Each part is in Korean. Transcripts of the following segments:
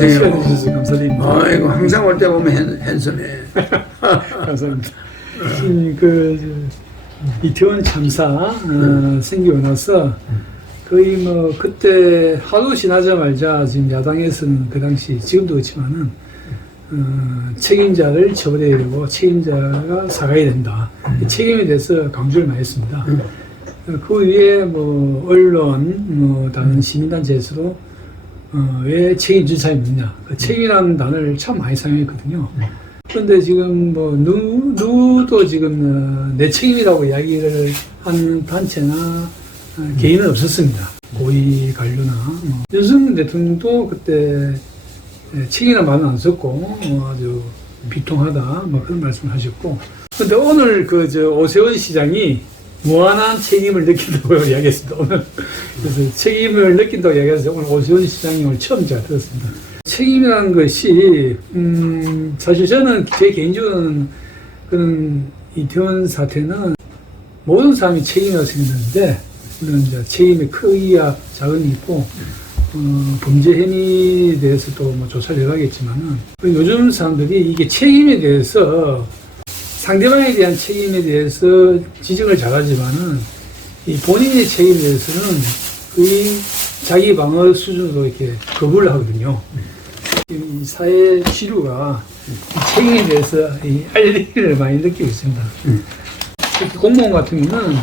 안녕하세요. 시간 주셔서 감사드립니다. 아이고 항상 올 때 보면 핸섬해. 감사합니다. 이태원 참사 생기고 나서 거의 뭐 그때 하루 지나자마자 지금 야당에서는 그 당시 지금도 그렇지만은 책임자를 처벌해야 되고 책임자가 사과해야 된다. 책임에 대해서 강조를 많이 했습니다. 그 위에 뭐 언론, 뭐 다른 시민단체에서도 왜 책임 주사에 묻냐. 그 책임이라는 단어를 참 많이 사용했거든요. 그런데 지금 뭐 누구도 지금 내 책임이라고 이야기를 하는 단체나 개인은 없었습니다. 고위 관료나 윤석열 대통령도 그때 책임이라는 말은 안 썼고 아주 비통하다 뭐 그런 말씀을 하셨고, 그런데 오늘 오세훈 시장이 무한한 책임을 느낀다고 이야기했습니다. 오늘 그래서 책임을 느낀다고 이야기해서 오늘 오세훈 시장이 오늘 처음 제가 들었습니다. 책임이라는 것이 사실 저는 제 개인적으로는 그런 이태원 사태는 모든 사람이 책임이라고 생각하는데, 물론 이제 책임의 크기와 작은이 있고 범죄 행위에 대해서도 뭐 조사를 해가겠지만은 요즘 사람들이 이게 책임에 대해서 상대방에 대한 책임에 대해서 지적을 잘하지만은 이 본인의 책임에 대해서는 거의 자기 방어 수준으로 이렇게 거부를 하거든요. 이 사회 시류가 이 책임에 대해서 이 알레르기를 많이 느끼고 있습니다. 특히 공무원 같은 경우는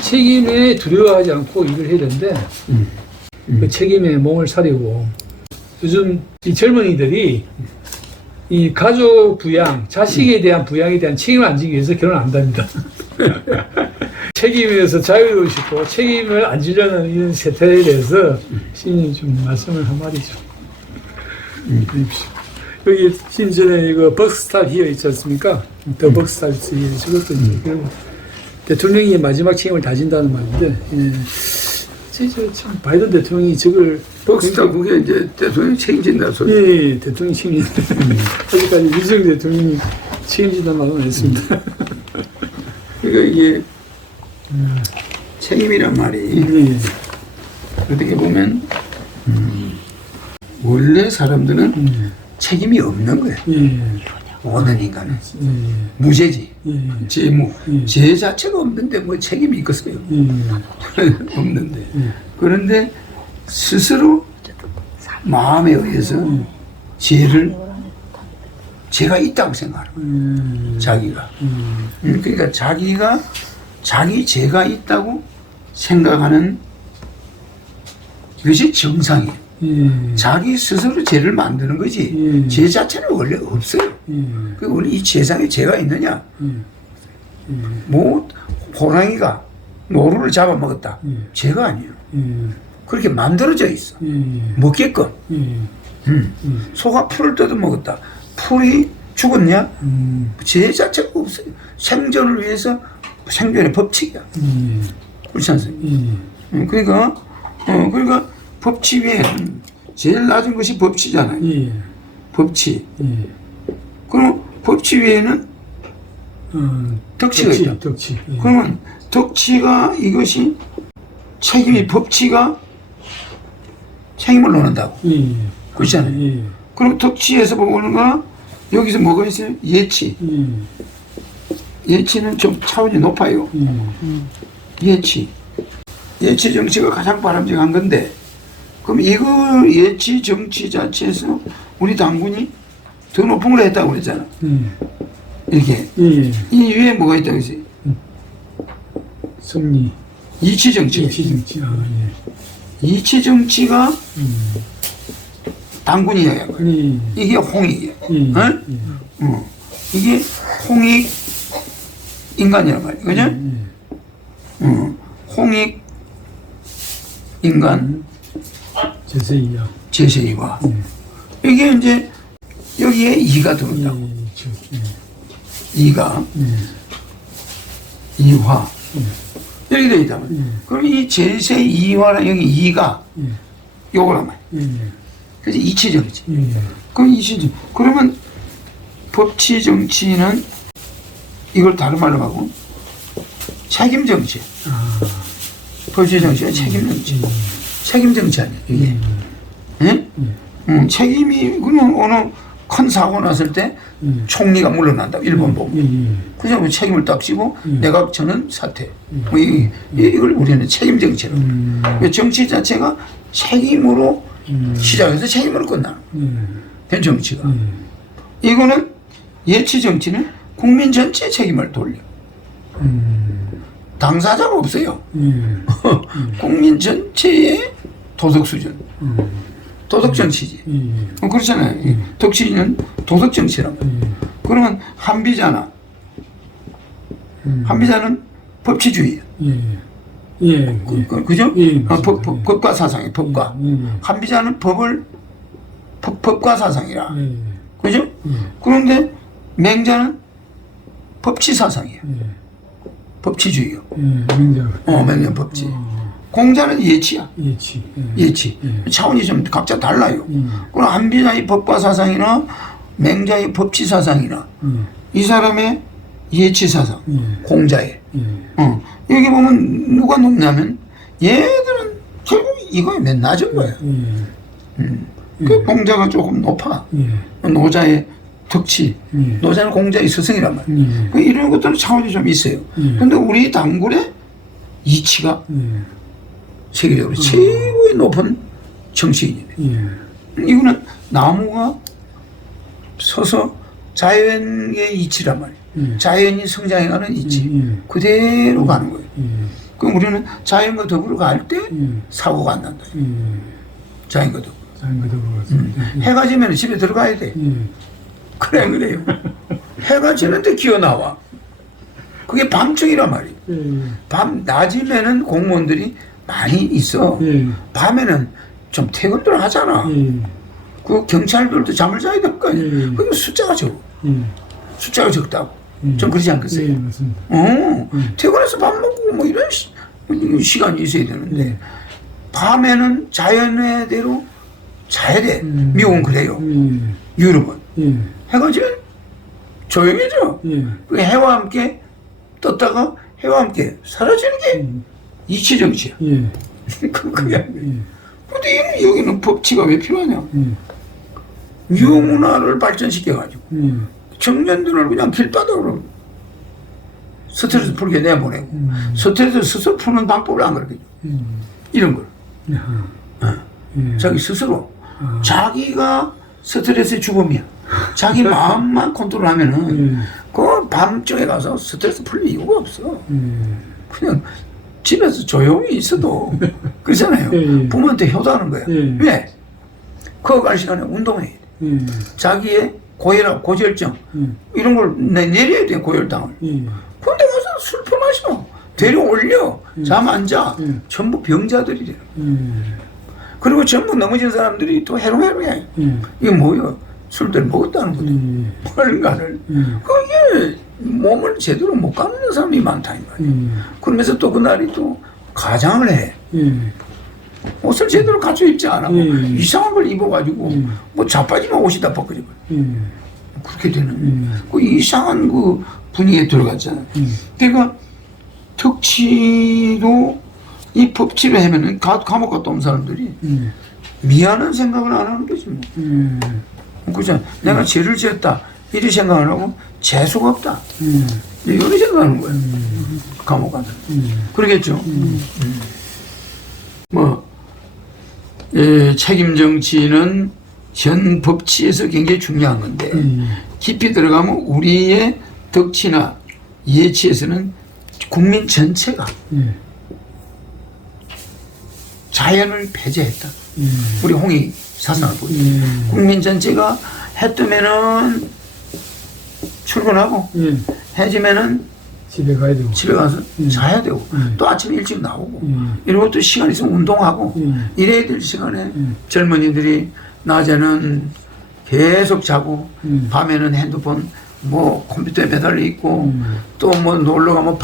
책임에 두려워하지 않고 일을 해야 되는데 그 책임에 몸을 사리고, 요즘 이 젊은이들이 이 가족 부양, 자식에 대한 부양에 대한 책임을 안 지기 위해서 결혼 안 합니다. 책임에서 자유로우고 싶고 책임을 안 지려는 이런 세태에 대해서 신이 좀 말씀을 한마디죠. 여기 신전에 이거 벅스탑 히어 있지 않습니까? 더 벅스탑 히어, 저것도 이제 대통령이 마지막 책임을 다진다는 말인데, 참 바이든 대통령이 저걸 벅스탑 그게 이제 대통령이 책임진다 소리. 예, 대통령이 책임진다. 아직까지 윤석열 대통령이 책임진다는 말은 안 했습니다. 그러니까 이게 책임이란 말이 어떻게 보면 원래 사람들은 책임이 없는 거야. 모든 인간은 무죄지. 죄무. 죄 자체가 없는데 뭐 책임이 있겠어요. 없는데. 그런데 스스로 마음에 의해서 죄가 있다고 생각하는 거야. 자기가. 그러니까 자기 죄가 있다고 생각하는 것이 정상이에요. 자기 스스로 죄를 만드는 거지. 죄 자체는 원래 없어요. 원래 이 세상에 죄가 있느냐? 뭐 호랑이가 노루를 잡아먹었다. 죄가 아니에요. 그렇게 만들어져 있어. 먹게끔. 소가 풀을 뜯어먹었다. 풀이 죽었냐? 죄 자체가 없어요. 생존을 위해서 생존의 법칙이야. 그렇지 않습니까? 그러니까 법치 위에 제일 낮은 것이 법치잖아요. 법치. 그럼 법치 위에는 덕치가 있다. 그러면 덕치가 이것이 책임이 법치가 책임을 논한다고. 그렇잖아요. 그럼 덕치에서 보는 거 여기서 뭐가 있어요? 예치. 예치는 좀 차원이 높아요. 예치 정치가 가장 바람직한 건데, 그럼 이거 예치 정치 자체에서 우리 당군이 더 높은 걸 했다고 그랬잖아. 이렇게. 이 위에 뭐가 있다고 했어요? 승리. 이치 정치. 이치 정치가 당군이어야 해. 이게 홍익이야. 이게 홍익 인간이란 말이야. 그죠? 홍익 인간. 제세이와. 이게 이제 여기에 이가 들어온다고. 이가. 이화. 이렇게 되어 있다 말이야. 그럼 이 제세이화랑 여기 이가 요거란 말이야. 그래서 이치정치. 그럼 이치정. 그러면 법치 정치는 이걸 다른 말로 하고 책임 정치. 법치 정치가 책임 정치. 책임 정치 아니야, 이게. 예? 책임이 그냥 어느 큰 사고 났을 때 총리가 물러난다. 일본 보면. 그래서 책임을 딱 지고 내가 저는 사퇴. 뭐 이걸 우리는 책임 정치라고. 정치 자체가 책임으로 시작해서 책임으로 끝나는 거예요. 정치가. 이거는 예치 정치는 국민 전체 책임을 돌려. 당사자가 없어요. 국민 전체의 도덕 수준. 도덕 정치지. 그렇잖아요. 덕치는 도덕 정치란 말이에요. 그러면 한비자나 한비자는 법치주의예요. 그죠? 법과 사상이에요. 법과. 한비자는 법과 사상이라. 그죠? 그런데 맹자는 법치 사상이에요. 법치주의요. 맹자 법치. 공자는 예치야. 예치. 차원이 좀 각자 달라요. 그럼 한비자의 법과 사상이나 맹자의 법치 사상이나 이 사람의 예치 사상, 공자의. 여기 보면 누가 높냐면 얘들은 결국 이거에 맨 낮은 거야. 그 공자가 조금 높아. 노자의 덕치, 노자는 공자의 스승이란 말이야. 이런 것들은 차원이 좀 있어요. 근데 우리 단골의 이치가 세계적으로 최고의 높은 정치인이에요. 이거는 나무가 서서 자연의 이치란 말이에요. 자연이 성장해가는 이치. 그대로 가는 거예요. 그럼 우리는 자연과 더불어 갈 때 사고가 안 난다. 자연과 더불어. 해가 지면 집에 들어가야 돼. 그래요. 해가 지는데 기어 나와. 그게 밤중이란 말이에요. 낮이면은 공무원들이 많이 있어. 밤에는 좀 퇴근들 하잖아. 그 경찰들도 잠을 자야 될 거 아니에요. 그럼 숫자가 적어. 숫자가 적다고. 좀 그러지 않겠어요? 맞습니다. 퇴근해서 밥 먹고 뭐 이런 시간이 있어야 되는데 밤에는 자연의 대로 자야 돼. 미국은 그래요. 유럽은. 해가 지면 조용해져. 그 해와 함께 떴다가 해와 함께 사라지는 게 이치 정치야. 그게 근데 여기는 법치가 왜 필요하냐? 유흥문화를 발전시켜가지고 청년들을 그냥 길바닥으로 스트레스 풀게 내보내고 스트레스 스스로 푸는 방법을 안 가르쳐줘. 이런 걸. 자기 스스로. 자기가 스트레스의 주범이야. 자기 마음만 컨트롤하면은 그 밤중에 가서 스트레스 풀 이유가 없어. 그냥 집에서 조용히 있어도 그렇잖아요. 부모한테 효도하는 거야. 왜? 그거 갈 시간에 운동해야 돼. 자기의 고혈압, 고지혈증 이런 걸 내려야 돼. 고혈당을. 근데 가서 술 퍼마셔. 데려올려. 잠 안 자. 전부 병자들이래. 그리고 전부 넘어진 사람들이 또 해롱해롱해. 이게 뭐야? 술들 먹었다는 거죠. 뭔가를. 그게 몸을 제대로 못 갖는 사람이 많다, 이 말이야. 그러면서 또 그날이 또 가장을 해. 옷을 제대로 갖춰 입지 않아. 이상한 걸 입어가지고, 뭐 자빠지면 옷이 다 벗겨져 버려. 그렇게 되는. 그 이상한 그 분위기에 들어갔잖아요. 그러니까 덕치도 이 법치를 하면은 감옥 갔다 온 사람들이 미안한 생각을 안 하는 거지 뭐. 그죠? 내가 죄를 지었다 이리 생각 안 하고 재수가 없다 이런 생각하는 거예요. 감옥 가면 그러겠죠. 뭐 책임 정치는 전 법치에서 굉장히 중요한 건데 깊이 들어가면 우리의 덕치나 예치에서는 국민 전체가 자연을 폐쇄했다. 우리 홍익 사상을 보죠. 국민 전체가 해 뜨면은 출근하고 해지면은 집에 가야 되고 집에 가서 자야 되고 또 아침에 일찍 나오고 이러고 또 시간 있으면 운동하고 이래야 될 시간에 젊은이들이 낮에는 계속 자고 밤에는 핸드폰 뭐 컴퓨터에 매달려 있고 또 뭐 놀러 가면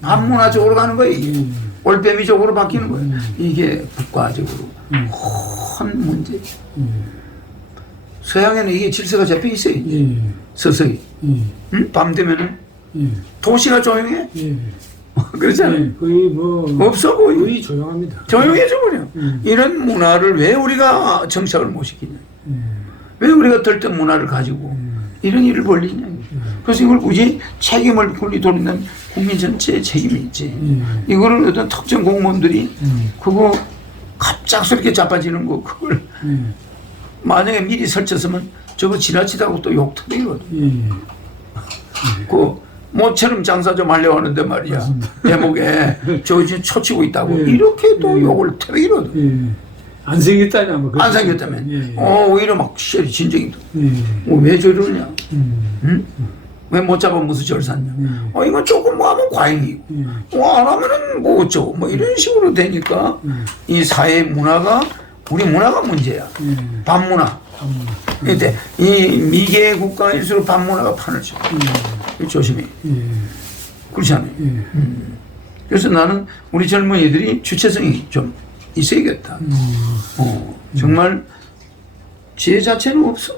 밤문화 쪽으로 가는 거예요. 올빼미 쪽으로 바뀌는 거예요. 이게 국가적으로 큰 문제죠. 서양에는 이게 질서가 잡혀 있어요. 서서히. 밤 되면은 도시가 조용해. 그렇잖아요. 네, 거의 뭐 없어 거의. 거의 조용합니다. 조용해져 버려. 이런 문화를 왜 우리가 정착을 못 시키냐. 음. 왜 우리가 들뜬 문화를 가지고 이런 일을 벌리냐. 그래서 이걸 굳이 책임을 분리 돌리는 국민 전체의 책임이 있지. 이거를 어떤 특정 공무원들이 그거 갑작스럽게 자빠지는 거 그걸 만약에 미리 설쳤으면 저거 지나치다고 또 욕 터지거든. 그 모처럼 장사 좀 하려고 하는데 말이야. 대목에 저 지금 초치고 있다고 이렇게 또 욕을 터지거든. 안 생겼다냐 뭐 안 생겼다면 오히려 막 시절이 진정이 왜 저러냐. 왜 못 잡아 무슨 절 샀냐. 이건 조금 뭐 하면 과잉이고 안 하면은 뭐 어쩌고 뭐 이런 식으로 되니까 이 사회 문화가 우리 문화가 문제야. 반문화. 근데 이 미개 국가일수록 반문화가 판을 쳐. 조심해. 그렇지 않아요. 그래서 나는 우리 젊은이들이 주체성이 좀 있어야겠다. 정말 지혜 자체는 없어.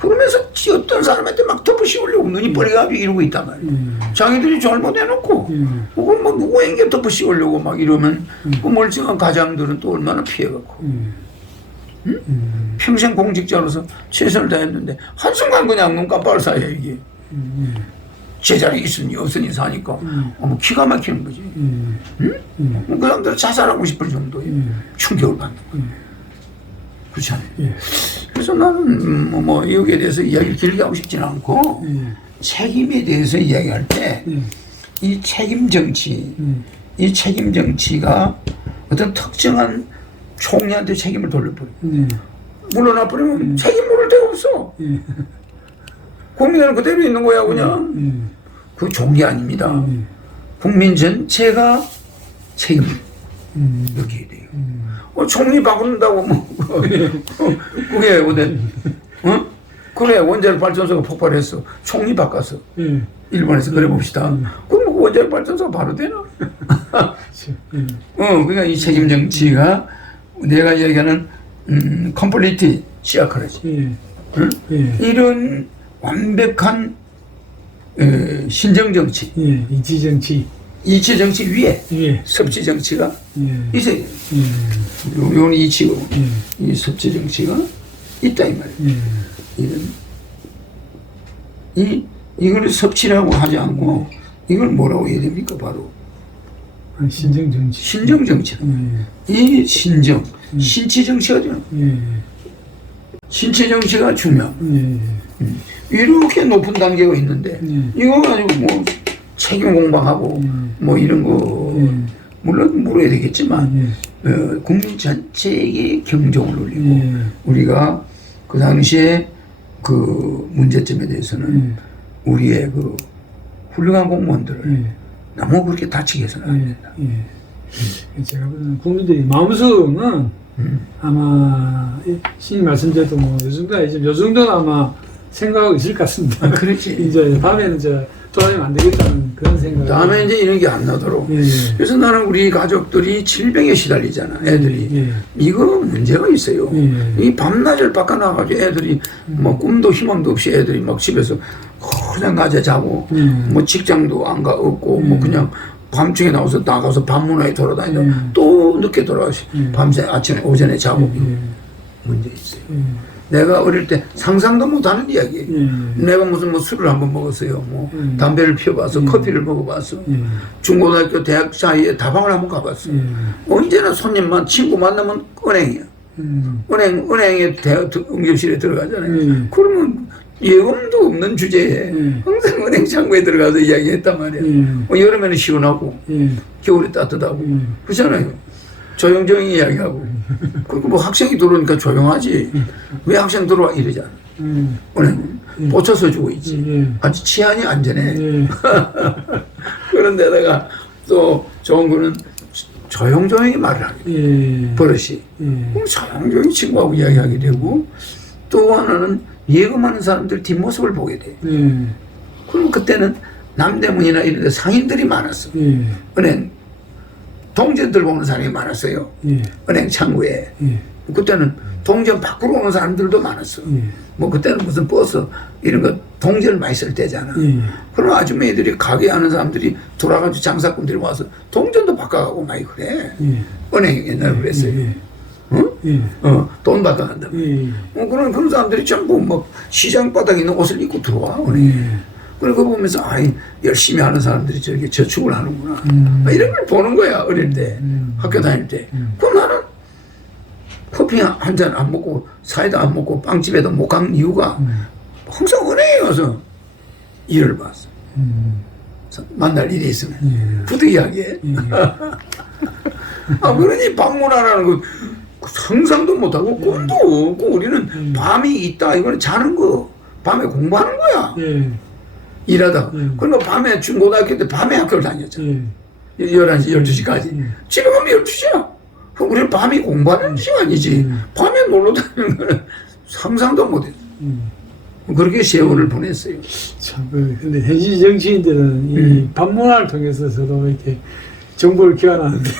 그러면서 어떤 사람한테 막 덮어씌우려고 눈이 뻘개가지고 이러고 있단 말이야. 자기들이 잘못해놓고 혹은 뭐 누구에게 덮어씌우려고 막 이러면 그 멀쩡한 가장들은 또 얼마나 피해갖고 평생 공직자로서 최선을 다했는데 한순간 그냥 눈 깜빡을 사야 이게 제자리 있으니 없으니 사니까 뭐 기가 막히는 거지. 그 사람들은 자살하고 싶을 정도의 충격을 받는 거예요. 그렇지 않아요? 그래서 나는 뭐 여기에 대해서 이야기를 길게 하고 싶지는 않고 책임에 대해서 이야기할 때 이 책임 정치, 이 책임 정치가 어떤 특정한 총리한테 책임을 돌려버리고 물러나 버리면 책임 물을 데가 없어. 국민은 그대로 있는 거야 그냥. 그 좋은 게 아닙니다. 국민 전체가 책임을 느껴야 돼요. 총리 바꾼다고 뭐 그게 어디 그래 원자력 발전소가 폭발했어. 총리 바꿨어. 일본에서 그래 봅시다. 그럼 그 원자력 발전소가 바로 되나? 그러니까 이 책임 정치가 내가 얘기하는 컴플리트 시아크라지. 이런 완벽한 신정 정치, 이치 정치, 이치 정치 위에 섭지 정치가 있어야 돼요. 요건 이치고 이 섭지 정치가 있다 이 말이에요. 이걸 섭치라고 하지 않고 이걸 뭐라고 해야 됩니까? 바로 신정 정치. 신정 정치. 이 신정, 신치 정치가 되는 거예요. 신체 정치가 중요하고 이렇게 높은 단계가 있는데 이거 가지고 뭐 책임 공방하고 뭐 이런 거 물론 물어야 되겠지만 국민 전체에게 경종을 울리고 우리가 그 당시에 그 문제점에 대해서는 우리의 그 훌륭한 공무원들을 너무 그렇게 다치게 해서는 안 된다. 제가 보는 국민들이 마음속은 아마 신이 말씀대로 뭐 요 정도는 아마 생각하고 있을 것 같습니다. 그렇지. 이제 다음에는 이제 돌아다니면 안 되겠다는 그런 생각. 다음에 이제 이런 게 안 나도록. 그래서 나는 우리 가족들이 질병에 시달리잖아. 애들이. 이거 문제가 있어요. 이 밤낮을 바꿔나가지고 애들이 뭐 꿈도 희망도 없이 애들이 막 집에서 그냥 낮에 자고 뭐 직장도 안 가 없고 뭐 그냥 밤중에 나가서 밤문화에 돌아다니다 또 늦게 돌아가시 밤새 아침에 오전에 자고 문제 있어요. 내가 어릴 때 상상도 못하는 이야기예요. 내가 무슨 뭐 술을 한번 먹었어요. 뭐 담배를 피워봐서 커피를 먹어봤어. 중고등학교 대학 사이에 다방을 한번 가봤어. 언제나 손님만 친구 만나면 은행이야. 은행에 대학 응급실에 들어가잖아요. 그러면 예금도 없는 주제에 항상 은행 창구에 들어가서 이야기했단 말이야. 여름에는 시원하고 겨울에 따뜻하고 그렇잖아요. 조용조용히 이야기하고 그리고 뭐 학생이 들어오니까 조용하지 왜 학생 들어와 이러잖아. 은행은 보초서 주고 있지. 아주 치안이 안전해. 그런데다가 또 좋은 거는 조용조용히 말을 하게 돼. 버릇이. 그럼 조용조용히 친구하고 이야기하게 되고 또 하나는 예금하는 사람들 뒷모습을 보게 돼. 그럼 그때는 남대문이나 이런 데 상인들이 많았어. 은행 동전들 보는 사람이 많았어요. 은행 창구에. 그때는 동전 밖으로 오는 사람들도 많았어. 뭐 그때는 무슨 버스 이런 거 동전을 많이 쓸 때잖아. 그럼 아주머니들이 가게 하는 사람들이 돌아가지고 장사꾼들이 와서 동전도 바꿔가고 많이 그래. 은행 옛날에 그랬어요. 돈 받아간다고. 그런 사람들이 전부 뭐 시장 바닥에 있는 옷을 입고 들어와, 은행에. 그거 보면서, 열심히 하는 사람들이 저렇게 저축을 하는구나. 이런 걸 보는 거야, 어릴 때. 학교 다닐 때. 그럼 나는 커피 한 잔 안 먹고, 사이다 안 먹고, 빵집에도 못 간 이유가 항상 은행에 가서 일을 봤어. 만날 일이 있으면. 부득이하게. 그러니 방문하라는 거 상상도 못하고 꿈도 없고 우리는 밤이 있다. 이거는 자는 거. 밤에 공부하는 거야. 일하다가. 그러니까 밤에 중고등학교 때 밤에 학교를 다녔잖아. 11시, 12시까지. 지금 하면 12시야. 우리는 밤이 공부하는 시간이지. 밤에 놀러 다니는 거는 상상도 못했어. 그렇게 세월을 보냈어요. 참, 근데 현실 정치인들은 이 반문화를 통해서 서로 이렇게 정보를 교환하는데.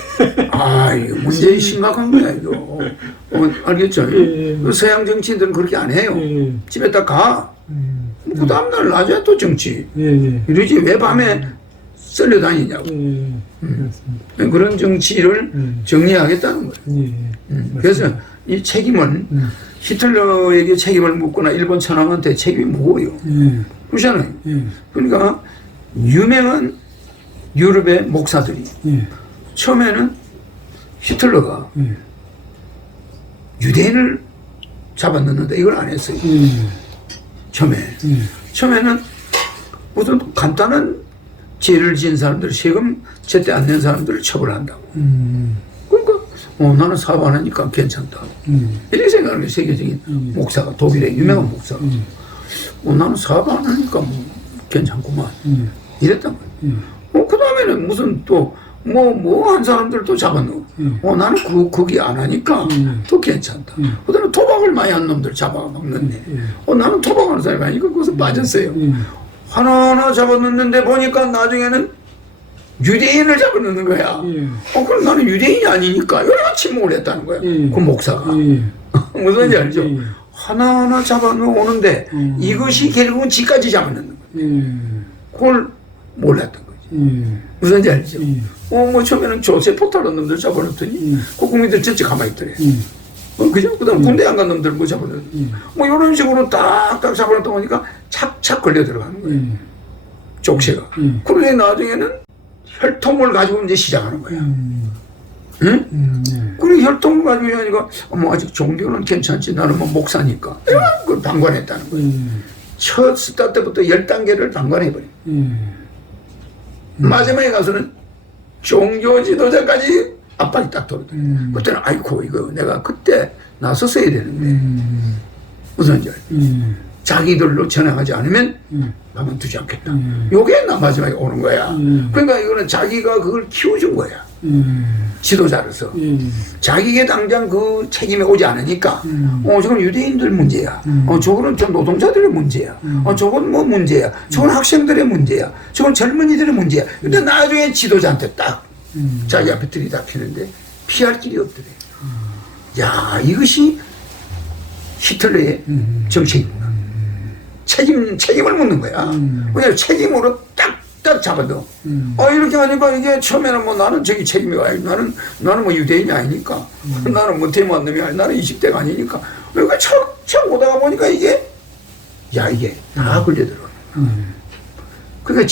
이거 문제가 심각한 거야, 이거. 알겠죠? 서양 정치인들은 그렇게 안 해요. 집에 딱 가. 그 다음날 낮에 또 정치. 이러지 왜 밤에 썰려 다니냐고. 그런 정치를 정리하겠다는 거예요. 그래서 이 책임은 히틀러에게 책임을 묻거나 일본 천황한테 책임이 무거워요. 그렇잖아요. 그러니까 유명한 유럽의 목사들이 처음에는 히틀러가 유대인을 잡아넣는다 이걸 안 했어요. 처음에는 무슨 간단한 죄를 지은 사람들, 세금 제때 안 낸 사람들을 처벌한다고. 그러니까 나는 사업 안 하니까 괜찮다. 이렇게 생각하는 게 세계적인 목사가, 독일의 유명한 목사가. 나는 사업 안 하니까 뭐 괜찮구만. 이랬단 말이야. 그 다음에는 무슨 또 한 사람들 또 잡아넣어. 나는 거기 안 하니까 더 괜찮다. 그 다음에 토박을 많이 한 놈들 잡아먹는데. 나는 토박하는 사람이 아니니까 거기서 빠졌어요. 하나하나 잡아넣는데 보니까 나중에는 유대인을 잡아넣는 거야. 그럼 나는 유대인이 아니니까 여러 침묵을 했다는 거야. 그 목사가. 무슨지 알죠? 하나하나 잡아넣어오는데 이것이 결국은 지까지 잡아넣는 거야. 그걸 몰랐던 거지. 무슨지 알죠? 뭐 처음에는 조세 포탈한 놈들 잡아넣더니 그 국민들 전체 가만히 있더래. 그죠? 그 다음 군대 안 간 놈들 뭐 잡아넣어. 뭐 이런 식으로 딱딱 잡아넣다 보니까 착착 걸려 들어가는 거예요. 족쇄가. 그러니 나중에는 혈통을 가지고 이제 시작하는 거야. 그리고 혈통을 가지고 하니까 아직 종교는 괜찮지. 나는 뭐 목사니까. 이런 걸 방관했다는 거야. 첫 스타트 때부터 10단계를 방관해버려. 마지막에 가서는 종교 지도자까지 압박이 딱 들어오더래. 그때는 아이고 이거 내가 그때 나섰어야 되는데 무슨 줄 자기들로 전향하지 않으면 가만두지 않겠다. 요게 나 마지막에 오는 거야. 그러니까 이거는 자기가 그걸 키워준 거야. 지도자로서 자기가 당장 그 책임이 오지 않으니까 저건 유대인들 문제야. 저거는 저 노동자들의 문제야. 저건 뭐 문제야. 저건 학생들의 문제야. 저건 젊은이들의 문제야. 근데 나중에 지도자한테 딱 자기 앞에 들이닥치는데 피할 길이 없더래. 야, 이것이 히틀러의 정책이구나. 책임을 묻는 거야. 그냥 책임으로 딱딱 잡아도. 이렇게 하니까 이게 처음에는 뭐 나는 저기 책임이 와요. 나는 뭐 유대인이 아니니까. 나는 뭐 대모한 놈이 아니 나는 20대가 아니니까. 그러니까 참 오다가 보니까 이게 다 걸려들어. 그러니까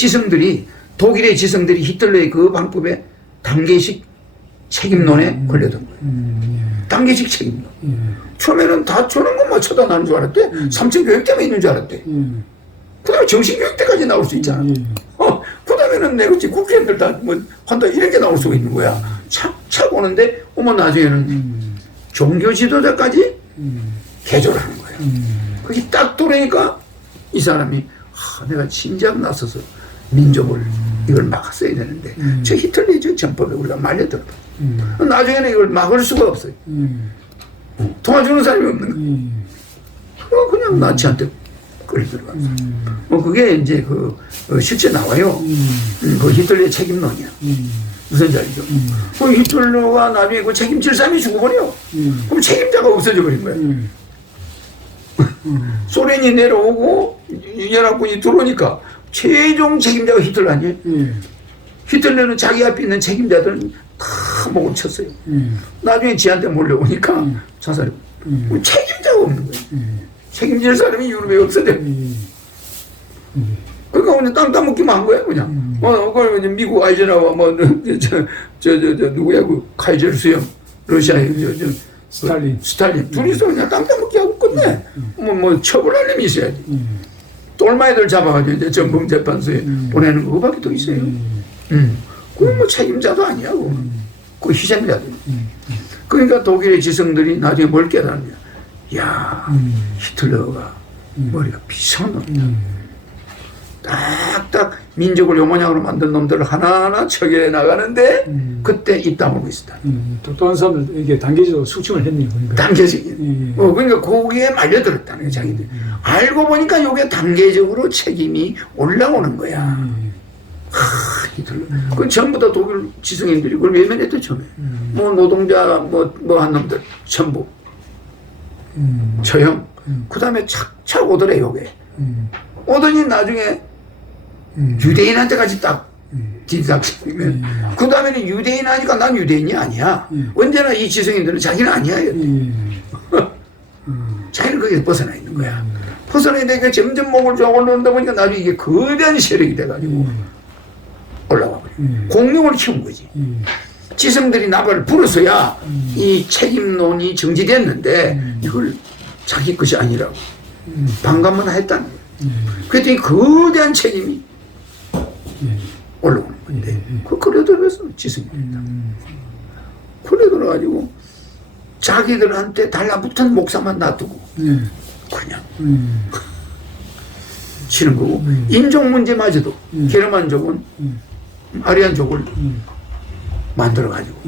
독일의 지성들이 히틀러의 그 방법에 단계식 책임론에 걸려든 거예요. 단계식 책임론. 처음에는 다 저런 것만 쳐다나는 줄 알았대. 3층 교육대만 있는 줄 알았대. 그 다음에 정신교육대까지 나올 수 있잖아. 그 다음에는 내가 국회의원들 다 뭐 한다 이런 게 나올 수가 있는 거야. 착착 오는데 나중에는 종교 지도자까지 개조를 하는 거야. 그게 딱 돌아니까 이 사람이 내가 진작 나서서 민족을 이걸 막았어야 되는데 저 히틀러의 저 전법에 우리가 말려들어. 나중에는 이걸 막을 수가 없어요. 도와주는 사람이 없는 거야. 그냥 나치한테 끌려 들어갔어. 그게 이제 실제 나와요. 그 히틀러의 책임론이야. 무슨 말이죠? 그 히틀러가 나중에 그 책임질 사람이 죽어버려. 그럼 책임자가 없어져 버린 거야. 소련이 내려오고 연합군이 들어오니까 최종 책임자가 히틀러 아니에요? 히틀러는 자기 앞에 있는 책임자들은 다 목을 쳤어요. 나중에 지한테 몰려오니까 자살해. 책임자가 없는 거예요. 책임질 사람이 유럽에 없어져. 그러니까 그냥 땅 따먹기만 한 거야, 그냥. 그걸 미국 아이젠하워, 누구야, 그 카이젤 수염, 러시아의 스탈린. 둘이서 그냥 땅 따먹기 하고 끝내. 처벌할 놈이 있어야지. 똘마이들 잡아가지고 이제 전범재판소에 보내는 거, 그거밖에 더 있어요. 그건 뭐 책임자도 아니야, 그거는. 그 희생자들. 그러니까 독일의 지성들이 나중에 뭘 깨달았냐. 야, 히틀러가 머리가 비싼 놈이다. 딱딱 민족을 요모냥으로 만든 놈들을 하나하나 처리해 나가는데 그때 입 다물고 있었다. 또한 사람들 이게 단계적으로 숙청을 했네요. 그러니까. 단계적인. 그러니까 거기에 말려들었다는 거예요, 자기들. 알고 보니까 이게 단계적으로 책임이 올라오는 거야. 히틀러. 그건 전부 다 독일 지성인들이 그걸 외면했대, 처음에. 노동자, 한 놈들, 전부. 처형. 그 다음에 착착 오더래, 요게. 오더니 나중에 유대인한테까지 딱 뒤닥치면 그 다음에는 유대인 하니까 난 유대인이 아니야. 언제나 이 지성인들은 자기는 아니야. 자기는 거기서 벗어나 있는 거야. 벗어나 있는데 점점 목을 좀 올라오다 보니까 나중에 이게 거대한 세력이 돼가지고 올라와 버려. 공룡을 키운 거지. 지성들이 나발을 불었어야 이 책임론이 정지됐는데 이걸 자기 것이 아니라고 반감만 했다는 거야. 그랬더니 거대한 책임이 올라오는 건데 그 걸려들어서 지성입니다. 걸려들어가지고 자기들한테 달라붙은 목사만 놔두고 그냥 치는 거고 인종 문제마저도 게르만족은 아리안족을 만들어가지고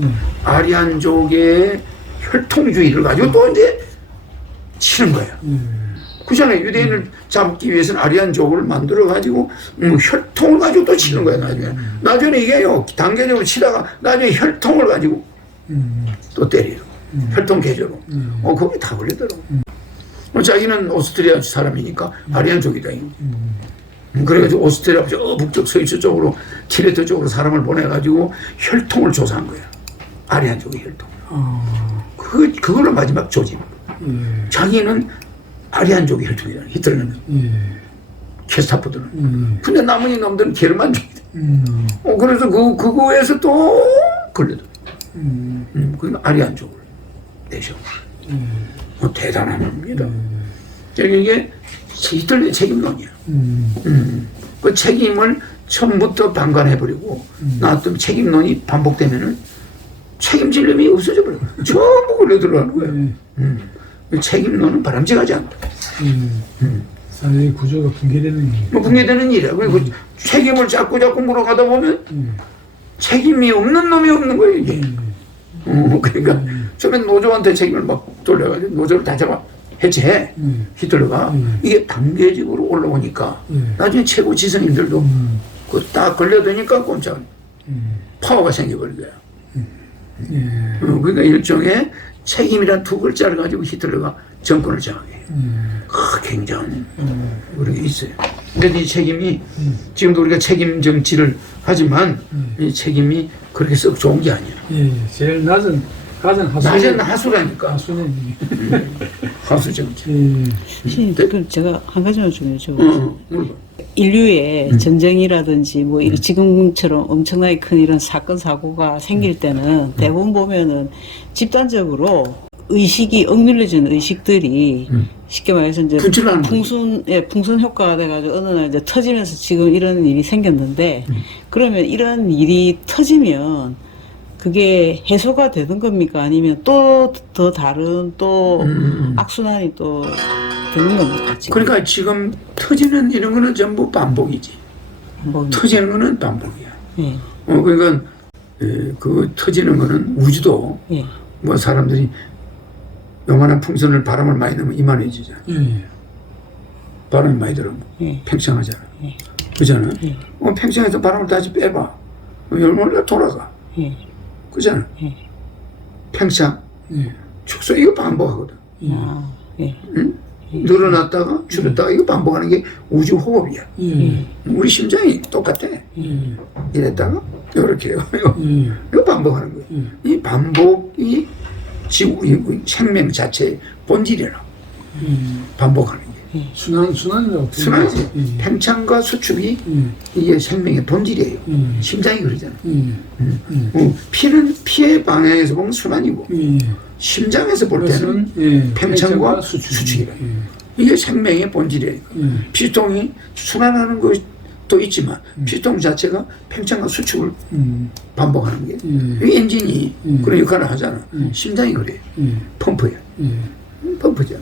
아리안족의 혈통주의를 가지고 또 이제 치는 거야. 그잖아요. 유대인을 잡기 위해서는 아리안족을 만들어가지고 혈통을 가지고 또 치는 거야, 나중에. 나중에 이게요, 단계적으로 치다가 나중에 혈통을 가지고 또 때리고. 혈통 개조로. 거기 다 걸리더라고. 자기는 오스트리아 사람이니까 아리안족이다. 그래가지고 오스트리아 저 북쪽 서유럽 쪽으로 티베트 쪽으로 사람을 보내가지고 혈통을 조사한 거야. 아리안족의 혈통을. 그걸로 마지막 조짐. 자기는 아리안족의 혈통이잖아, 히틀러는. 게스타포들은. 근데 나머지 놈들은 게르만족이다. 그래서 그거에서 또 걸려들어. 그러니까 아리안족을 내셔. 대단한 겁니다. 이게 히틀러의 책임론이야. 그 책임을 처음부터 방관해버리고 나왔던 책임론이 반복되면은 책임질 놈이 없어져 버려. 전부 걸려들어가는 거야. 책임론은 바람직하지 않다. 사회의 구조가 붕괴되는 붕괴되는 일이야. 그리고 책임을 자꾸 물어가다 보면 책임이 없는 놈이 없는 거예요, 이게. 그러니까 처음엔 노조한테 책임을 막 돌려가지고 노조를 다 잡아 해체해. 히틀러가 이게 단계적으로 올라오니까 나중에 최고 지성인들도 그 딱 걸려드니까 꼼짝 파워가 생겨버린 거야. 그러니까 일종의 책임이란 두 글자를 가지고 히틀러가 정권을 장악해. 굉장한 그런 게 있어요. 그런데 이 책임이 지금도 우리가 책임 정치를 하지만 이 책임이 그렇게 썩 좋은 게 아니야. 제일 가장 하수라니까. 하수 정치. 제가 한 가지만 좀 여쭤보겠습니다. 인류의 전쟁이라든지 뭐 지금처럼 엄청나게 큰 이런 사건 사고가 생길 때는 대부분 보면은 집단적으로 의식이 억눌려진 의식들이 쉽게 말해서 이제 풍선 효과가 돼가지고 어느 날 이제 터지면서 지금 이런 일이 생겼는데 그러면 이런 일이 터지면 그게 해소가 되는 겁니까? 아니면 또 더 다른 또 악순환이 또 되는 겁니까? 지금? 그러니까 지금 터지는 이런 거는 전부 반복이지. 터지는 거는 반복이야. 예. 그러니까 그 터지는 거는 우주도 예. 뭐 사람들이 요만한 풍선을 바람을 많이 넣으면 이만해지잖아. 바람이 많이 들어오면 팽창하잖아. 그잖아. 팽창해서 바람을 다시 빼봐. 얼마나 돌아가. 예. 그잖아. 예. 팽창, 예. 축소 이거 반복하거든. 아, 예. 응? 늘어났다가 줄였다가 이거 반복하는 게 우주 호흡이야. 예. 우리 심장이 똑같아. 예. 이랬다가 이렇게 해요. 예. 이거 반복하는 거예요. 이 반복이 지구 이 생명 자체의 본질이라고. 반복하는 게. 순환이라고. 순환이지. 예. 팽창과 수축이 예. 이게 생명의 본질이에요. 예. 심장이 그러잖아. 예. 피는 피의 방향에서 보면 순환이고 예. 심장에서 볼 때는 그것은, 예. 팽창과 수축. 수축이라. 예. 이게 생명의 본질이에요. 예. 피통이 순환하는 것도 있지만 피통 자체가 팽창과 수축을 반복하는 게 이 엔진이 그런 역할을 하잖아. 심장이 그래요. 펌프야. 펌프잖아.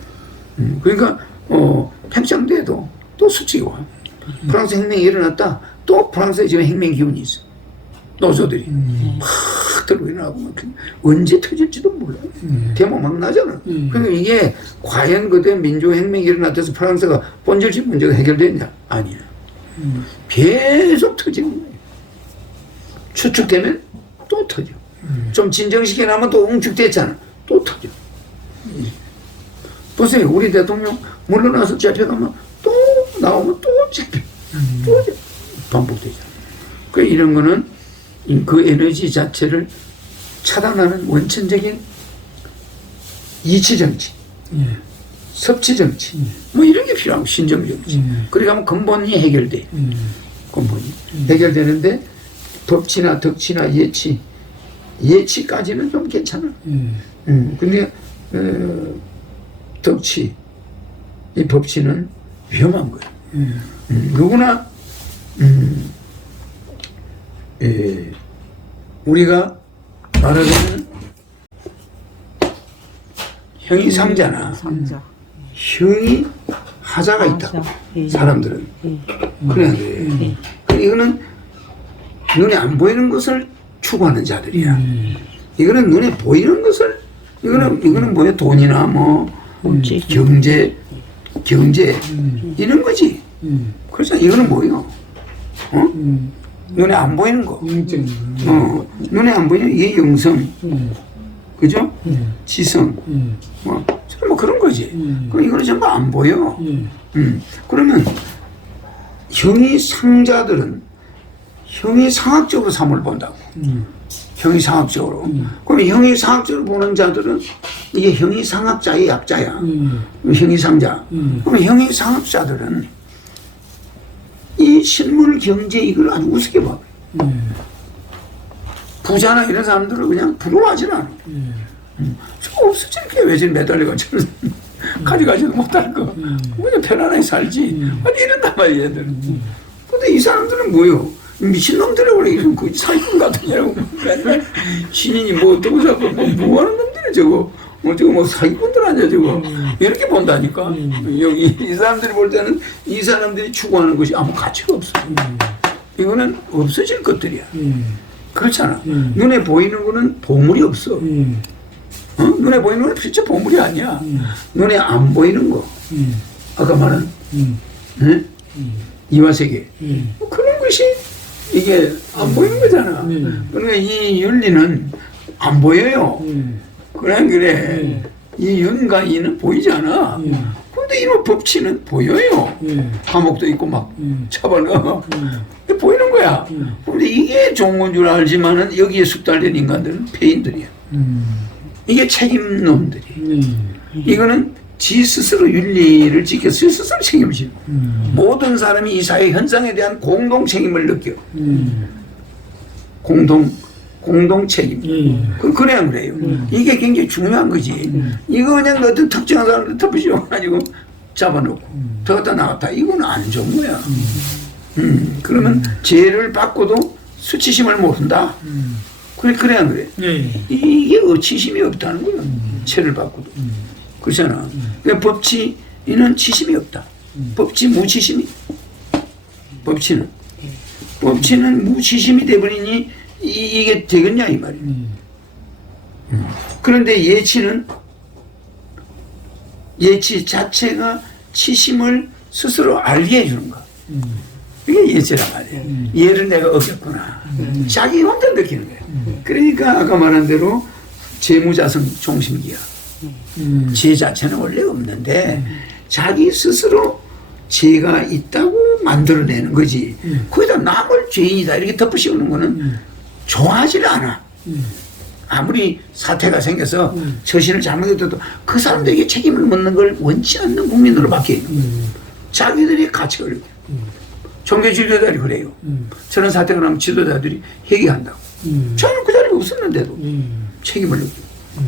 그러니까 팽창돼도 또 수축이 와. 프랑스 혁명이 일어났다. 또 프랑스에 지금 혁명 기운이 있어. 노조들이 막 들고 일어나고 막 언제 터질지도 몰라. 데모 막 나잖아. 그러니까 이게 과연 그때 민주혁명이 일어났다서 프랑스가 본질적 문제가 해결됐냐? 아니야. 계속 터지는 거예요. 추축되면 또 터져. 좀 진정시켜 나면 또 응축됐잖아. 또 터져. 보세요. 우리 대통령 물러나서 잡혀가면 또 나오면 또 잡혀. 또 잡혀. 반복되잖아. 그 이런 거는 그 에너지 자체를 차단하는 원천적인 이치 정치, 섭취 정치, 뭐 이런 게 필요하고 신정 정치. 그러니까 하면 근본이 해결돼. 근본이 해결되는데 법치나 덕치나 예치까지는 좀 괜찮아. 근데 덕치, 이 법치는 위험한 거예요. 누구나 우리가 말하자면 형이 상자나 상자. 형이 하자가 있다고 사람들은 그래야 돼. 이거는 눈에 안 보이는 것을 추구하는 자들이야. 이거는 눈에 보이는 것을 이거는 뭐야? 돈이나 뭐 경제 이런 거지. 그렇죠. 이거는 뭐예요? 눈에 안 보이는 거. 눈에 안 보이는 이게 영성, 그죠? 지성, 뭐 그런 거지. 그럼 이거는 전부 안 보여. 그러면 형이 상자들은 형이 상학적으로 삶을 본다고. 형이 상학적으로. 그럼 형이 상학적으로 보는 자들은 이게 형이 상학자의 약자야. 형이 상자. 그럼 형이 상학자들은 이 실물 경제 이걸 아주 우습게 봐. 부자나 이런 사람들은 그냥 부러워하진 않아. 저 없어질 게 왜 지금 매달리고 저를 가져가지도 못할 거. 그냥 편안하게 살지. 아니 이런단 말이야 얘들은. 근데 이 사람들은 뭐요? 미친놈들이라고 그래. 이런 그 사기꾼 같은 애라고. 신인이 뭐 어떻고 자꾸 뭐 하는 놈들이 저거. 저거 뭐 사기꾼들 아니야 저거. 이렇게 본다니까. 여기 이 사람들이 볼 때는 이 사람들이 추구하는 것이 아무 가치가 없어. 이거는 없어질 것들이야. 그렇잖아. 눈에 보이는 거는 보물이 없어. 눈에 보이는 건 진짜 보물이 아니야. 눈에 안 보이는 거. 아까 말한 이화세계. 그런 것이 이게 안 보이는 거잖아. 그러니까 이 윤리는 안 보여요. 그래. 이 윤과 이는 보이지 않아. 근데 이런 법치는 보여요. 감옥도 있고 막 처벌가 보이는 거야. 근데 이게 좋은 건 줄 알지만은 여기에 숙달된 인간들은 폐인들이야. 이게 책임놈들이. 이거는 지 스스로 윤리를 지켜서 스스로 책임을 지고 모든 사람이 이 사회 현상에 대한 공동 책임을 느껴. 공동 책임. 그래야 그래요. 이게 굉장히 중요한 거지. 이거 그냥 어떤 특정한 사람들 덮으셔가지고 잡아놓고 들어갔다 나갔다. 이건 안 좋은 거야. 그러면 죄를 받고도 수치심을 모른다. 그래야 그래. 이게 어치심이 없다는 거야. 죄를 받고도. 그렇잖아. 그러니까 법치는 치심이 없다. 법치 무치심이. 법치는 무치심이 돼버리니 이게 되겠냐 이 말이야. 그런데 예치 자체가 치심을 스스로 알게 해주는 거야. 이게 이해치란 말이에요. 이해를 내가 어겼구나. 자기 혼자 느끼는 거예요. 그러니까 아까 말한 대로 재무자성 종심기야. 죄 자체는 원래 없는데 자기 스스로 죄가 있다고 만들어내는 거지. 거기다 남을 죄인이다 이렇게 덮으씌우는 거는 좋아하지를 않아. 아무리 사태가 생겨서 처신을 잘못해도 그 사람들에게 책임을 묻는 걸 원치 않는 국민으로 바뀌어 있는 거예요. 자기들이 가치가 이렇게. 종교 지도자들이 그래요. 저런 사태가 나면 지도자들이 회개한다고. 저는 그 자리에 없었는데도 책임을 느끼고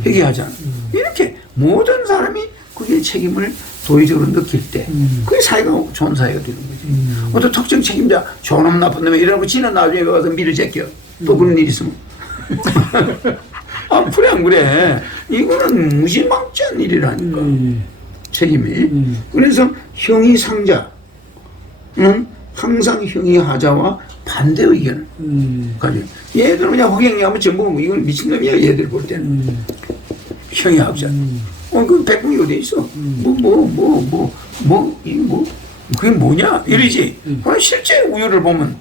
회개하지 않아. 이렇게 모든 사람이 그게 책임을 도의적으로 느낄 때 그게 사회가 좋은 사회가 되는 거지. 어떤 특정 책임자 좋은 놈 나쁜 놈이 이러고 지는 나중에 가서 밀어 제껴. 또 그런 일이 있으면. 아, 그래 안 그래. 이거는 무지막지한 일이라니까. 책임이. 그래서 형이 상자는 항상 형이 하자와 반대 의견을 가지고. 얘들은 그냥 허경영하면 전부 이건 미친놈이야 얘들 볼 때는. 형이 하자. 그 백분이 어디 있어? 그게 뭐냐? 이러지. 실제 우유를 보면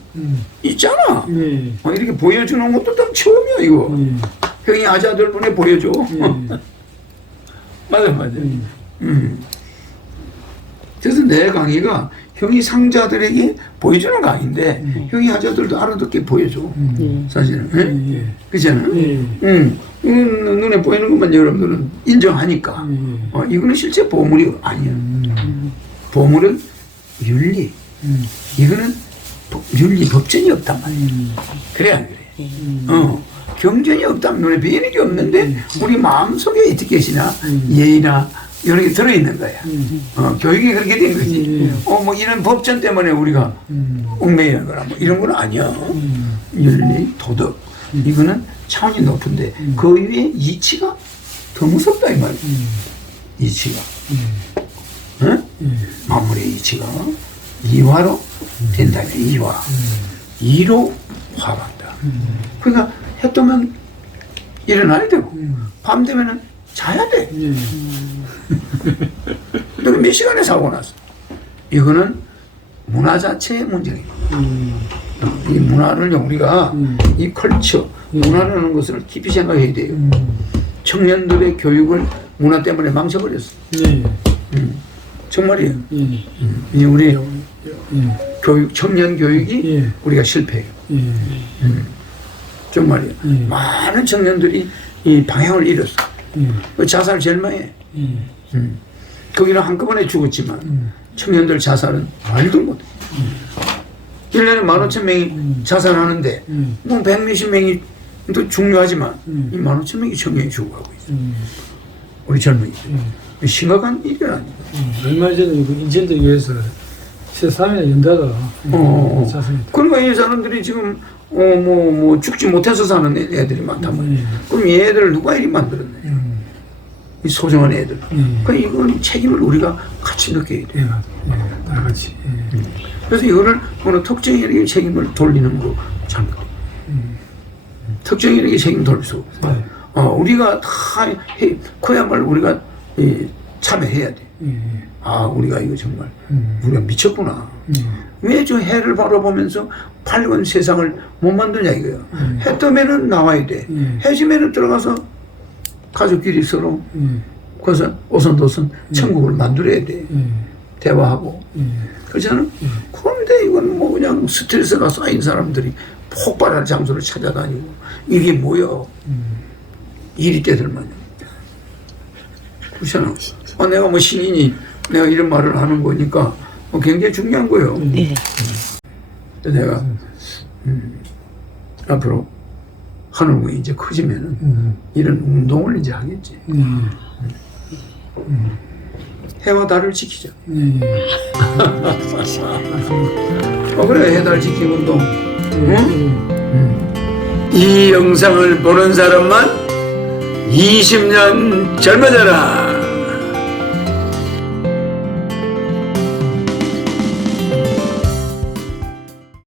있잖아. 이렇게 보여주는 것도 좀 처음이야, 이거. 형이 아자들 분에 보여줘. 맞아. 그래서 내 강의가 형이 상자들에게 보여주는 강의인데 형이 아자들도 알아듣게 보여줘. 사실은. 그렇잖아. 이건 눈에 보이는 것만 여러분들은 인정하니까. 이거는 실제 보물이 아니야. 보물은 윤리. 이거는 윤리 법전이 없단 말이야. 그래 안 그래? 경전이 없다면 눈에 보이는 게 없는데 우리 마음속에 에티켓이나 예의나 이런 게 들어있는 거야. 교육이 그렇게 된 거지. 뭐 이런 법전 때문에 우리가 얽매이는 거나 뭐 이런 건 아니야. 윤리, 도덕. 이거는 차원이 높은데 그 위에 이치가 더 무섭다 이 말이야. 이치가. 응? 만물의 이치가 이화로 된다면 이화. 이로 화한다. 그러니까 해 뜨면 일어나야 되고 밤 되면은 자야 돼. 근데 몇 시간에 사고 났어. 이거는 문화 자체의 문제예요. 이 문화를 우리가 이 컬처, 문화라는 것을 깊이 생각해야 돼요. 청년들의 교육을 문화 때문에 망쳐버렸어. 정말이에요. 우리 교육, 청년 교육이 우리가 실패해요. 정말이에요. 많은 청년들이 이 방향을 잃었어. 자살 제일 많이 해. 거기는 한꺼번에 죽었지만 청년들 자살은 말도 못해. 1년에 15,000명이 자살하는데 뭐 100몇십 명이 또 중요하지만 이 15,000명이 청년이 죽어가고 있어. 우리 젊은이들. 심각한 일이라니까. 얼마 전에 인천대교에서 제3의 연다가 자살했다. 그러니까 이 사람들이 지금 뭐 죽지 못해서 사는 애들이 많단 말이야. 그럼 얘들 누가 이리 만들었네. 이 소중한 애들. 그러니까 이건 책임을 우리가 같이 느껴야 돼. 다 같이. 그래서 이거를 어느 특정인에게 책임을 돌리는 거 참. 특정인에게 책임 돌릴 수 없어. 우리가 다 그야말로 우리가 참여해야 돼. 우리가 이거 정말 우리가 미쳤구나. 왜 저 해를 바라보면서 밝은 세상을 못 만드냐 이거야. 해 뜨면은 나와야 돼. 해 지면은 들어가서 가족끼리 서로 그래서 오선도선 천국을 만들어야 돼. 대화하고. 그렇잖아? 그런데 이건 뭐 그냥 스트레스가 쌓인 사람들이 폭발할 장소를 찾아다니고 이게 뭐야? 일이 때들만요. 그렇잖아? 내가 뭐 신인이 내가 이런 말을 하는 거니까 굉장히 중요한 거예요. 내가 앞으로 하늘궁이 이제 커지면은 이런 운동을 이제 하겠지. 해와 달을 지키자. 그래, 해 달 지키기 운동. 이 영상을 보는 사람만 20년 젊어져라.